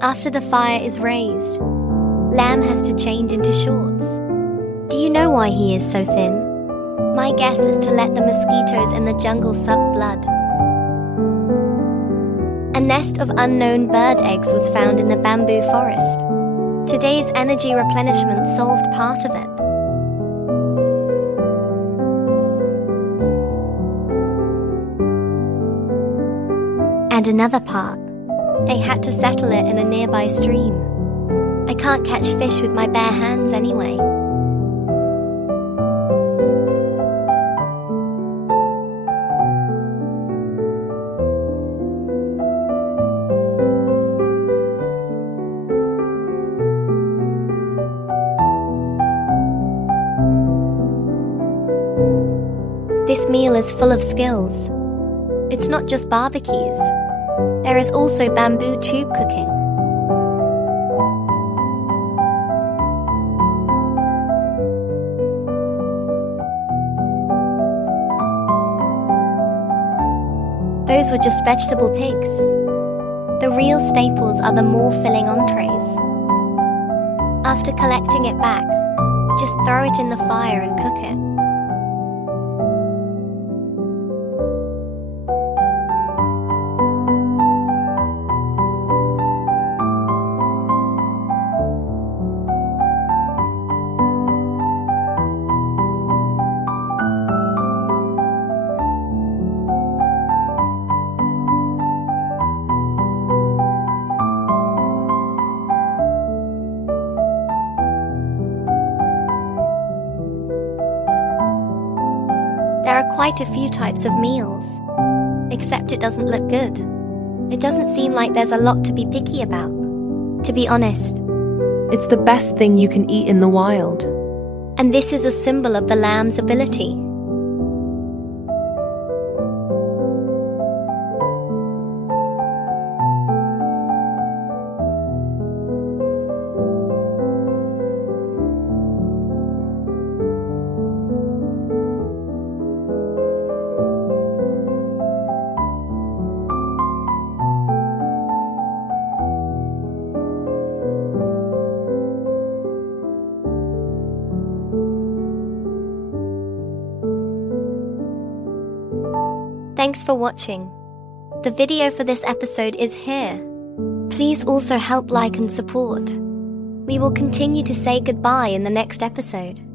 After the fire is raised, Lamb has to change into shorts. Do you know why he is so thin? My guess is to let the mosquitoes in the jungle suck blood. A nest of unknown bird eggs was found in the bamboo forest. Today's energy replenishment solved part of it. And another part, they had to settle it in a nearby stream. I can't catch fish with my bare hands anyway. This meal is full of skills. It's not just barbecues. There is also bamboo tube cooking. Those were just vegetable pigs. The real staples are the more filling entrees. After collecting it back, just throw it in the fire and cook it. There are quite a few types of meals, except it doesn't look good. It doesn't seem like there's a lot to be picky about, to be honest. It's the best thing you can eat in the wild. And this is a symbol of the lamb's ability. Thanks for watching. The video for this episode is here. Please also help like and support. We will continue to say goodbye in the next episode.